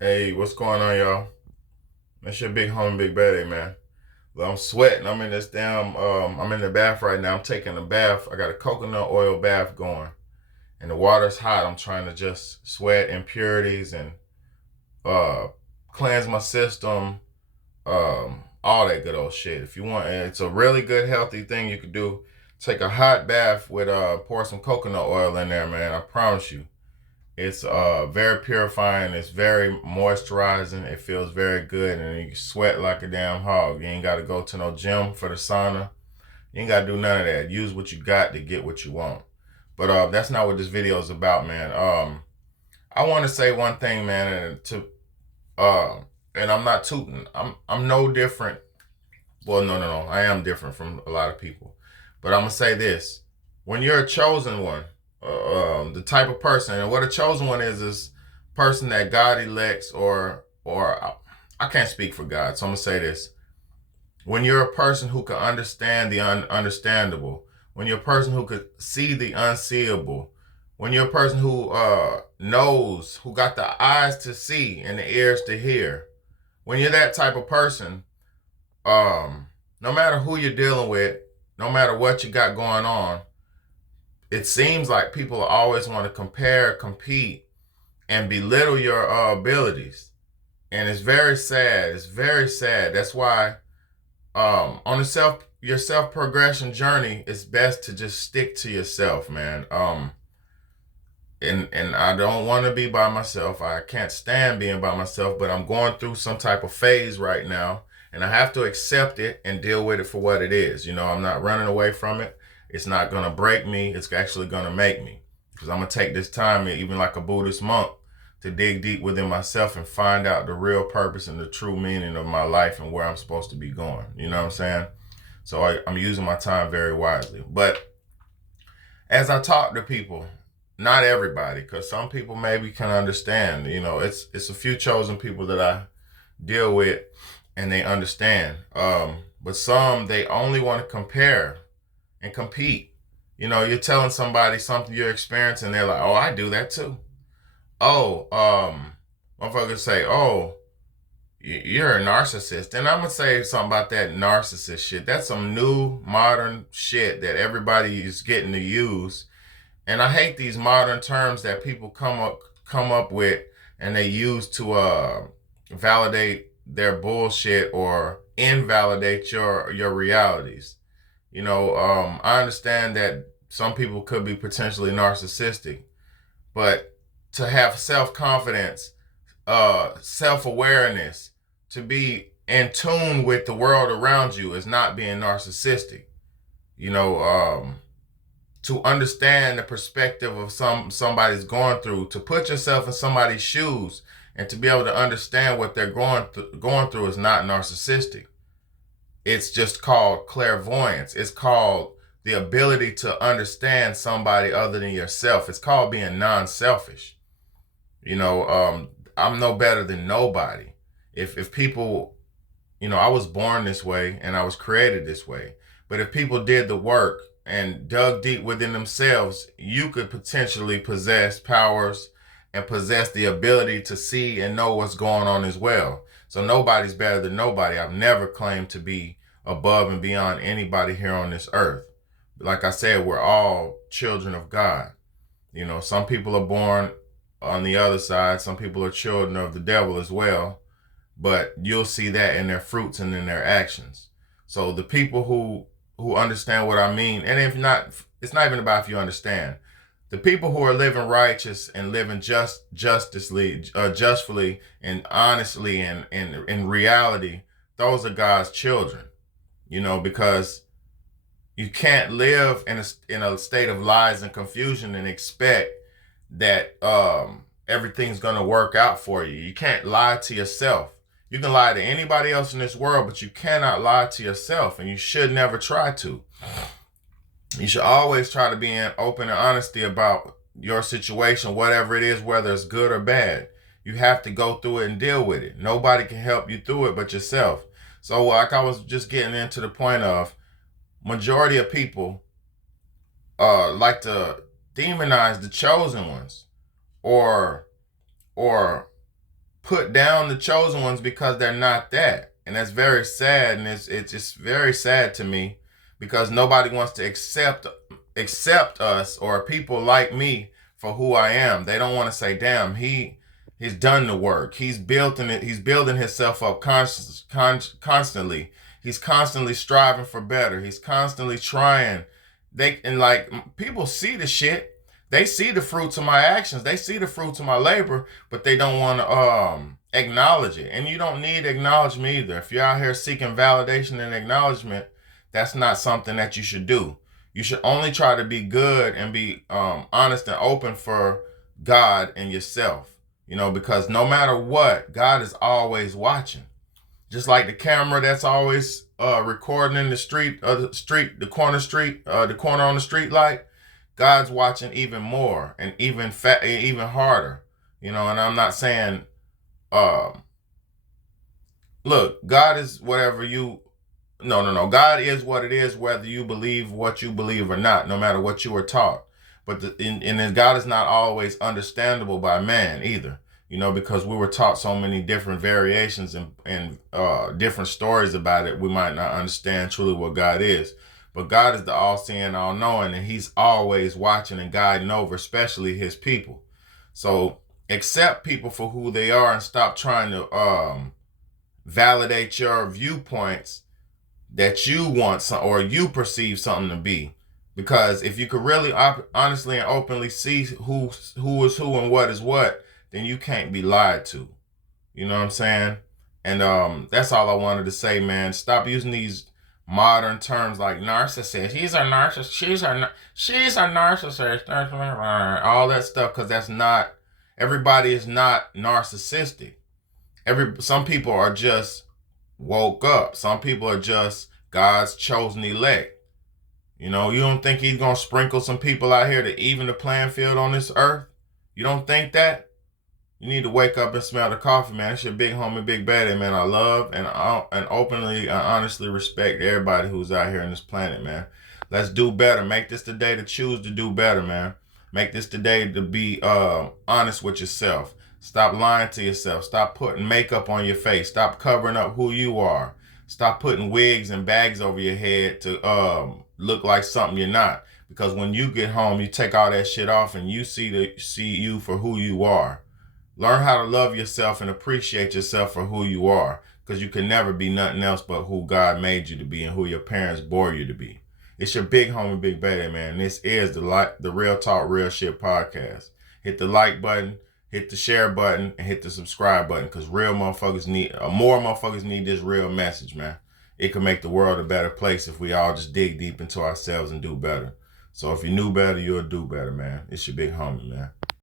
Hey, what's going on, y'all? That's your big homie, Big Daddy, man. Well, I'm sweating. I'm in this damn. I'm in the bath right now. I'm taking a bath. I got a coconut oil bath going, and the water's hot. I'm trying to just sweat impurities and uh cleanse my system. All that good old shit. If you want, it's a really good healthy thing you could do. Take a hot bath with pour some coconut oil in there, man. I promise you. It's very purifying. It's very moisturizing. It feels very good, and you sweat like a damn hog. You ain't got to go to no gym for the sauna. You ain't got to do none of that. Use what you got to get what you want. But that's not what this video is about, man. I want to say one thing, man, uh, and I'm not tooting. I'm no different. Well, no. I am different from a lot of people, but I'm gonna say this: when you're a chosen one, the type of person, and what a chosen one is person that God elects, or I can't speak for God, so I'm gonna say this: when you're a person who can understand the ununderstandable, when you're a person who could see the unseeable, when you're a person who knows, who got the eyes to see and the ears to hear, when you're that type of person, um, no matter who you're dealing with, no matter what you got going on, it seems like people always want to compare, compete, and belittle your abilities. And it's very sad. It's very sad. That's why on the your self progression journey, it's best to just stick to yourself, man. And I don't want to be by myself. I can't stand being by myself, but I'm going through some type of phase right now, and I have to accept it and deal with it for what it is. You know, I'm not running away from it. It's not going to break me. It's actually going to make me, because I'm going to take this time, even like a Buddhist monk, to dig deep within myself and find out the real purpose and the true meaning of my life and where I'm supposed to be going. You know what I'm saying? So I'm using my time very wisely. But as I talk to people, not everybody, because some people maybe can understand. You know, it's a few chosen people that I deal with, and they understand. But some, they only want to compare and compete. You know, you're telling somebody something you're experiencing, they're like, "Oh, I do that too." Oh, motherfuckers say, "Oh, you're a narcissist," and I'm gonna say something about that narcissist shit. That's some new modern shit that everybody is getting to use, and I hate these modern terms that people come up with and they use to validate their bullshit or invalidate your realities. You know, I understand that some people could be potentially narcissistic, but to have self confidence, self awareness, to be in tune with the world around you is not being narcissistic. You know, to understand the perspective of somebody's going through, to put yourself in somebody's shoes, and to be able to understand what they're going through is not narcissistic. It's just called clairvoyance. It's called the ability to understand somebody other than yourself. It's called being non-selfish. You know, I'm no better than nobody. If people, you know, I was born this way and I was created this way. But if people did the work and dug deep within themselves, you could potentially possess powers and possess the ability to see and know what's going on as well. So nobody's better than nobody. I've never claimed to be above and beyond anybody here on this earth. Like I said, we're all children of God. You know, some people are born on the other side, some people are children of the devil as well, but you'll see that in their fruits and in their actions. So the people who understand what I mean, and if not, it's not even about if you understand. The people who are living righteous and living justly and honestly and in reality, those are God's children. You know, because you can't live in a state of lies and confusion and expect that everything's gonna work out for you. You can't lie to yourself. You can lie to anybody else in this world, but you cannot lie to yourself, and you should never try to. You should always try to be in open and honesty about your situation, whatever it is, whether it's good or bad. You have to go through it and deal with it. Nobody can help you through it but yourself. So, like I was just getting into the point of, majority of people like to demonize the chosen ones, or or put down the chosen ones because they're not that. And that's very sad, and it's just very sad to me because nobody wants to accept us or people like me for who I am. They don't want to say, "Damn, he's done the work. He's building it. He's building himself up constantly. He's constantly striving for better. He's constantly trying." People see the shit. They see the fruits of my actions. They see the fruits of my labor, but they don't want to acknowledge it. And you don't need acknowledgement either. If you're out here seeking validation and acknowledgement, that's not something that you should do. You should only try to be good and be honest and open for God and yourself. Because no matter what, God is always watching. Just like the camera that's always recording in the the corner on the street light, God's watching even more and even harder. And I'm not saying, look, God is whatever you. No. God is what it is, whether you believe what you believe or not, no matter what you were taught. But God is not always understandable by man either. Because we were taught so many different variations and different stories about it, we might not understand truly what God is. But God is the all-seeing, all-knowing, and he's always watching and guiding over, especially his people. So accept people for who they are and stop trying to validate your viewpoints that you want or you perceive something to be. Because if you could really honestly and openly see who is who and what is what, then you can't be lied to. You know what I'm saying? And that's all I wanted to say, man. Stop using these modern terms like narcissist. He's a narcissist. She's a narcissist. All that stuff, because that's not. Everybody is not narcissistic. Some people are just woke up. Some people are just God's chosen elect. You don't think he's gonna sprinkle some people out here to even the playing field on this earth? You don't think that? You need to wake up and smell the coffee, man. It's your big homie, Big Baddie, man. I love and openly and honestly respect everybody who's out here on this planet, man. Let's do better. Make this the day to choose to do better, man. Make this the day to be honest with yourself. Stop lying to yourself. Stop putting makeup on your face. Stop covering up who you are. Stop putting wigs and bags over your head to look like something you're not. Because when you get home, you take all that shit off and you see you for who you are. Learn how to love yourself and appreciate yourself for who you are, because you can never be nothing else but who God made you to be and who your parents bore you to be. It's your big homie, Big Baddie, man. This is the Real Talk, Real Shit podcast. Hit the like button, hit the share button, and hit the subscribe button, because more motherfuckers need this real message, man. It could make the world a better place if we all just dig deep into ourselves and do better. So if you knew better, you'll do better, man. It's your big homie, man.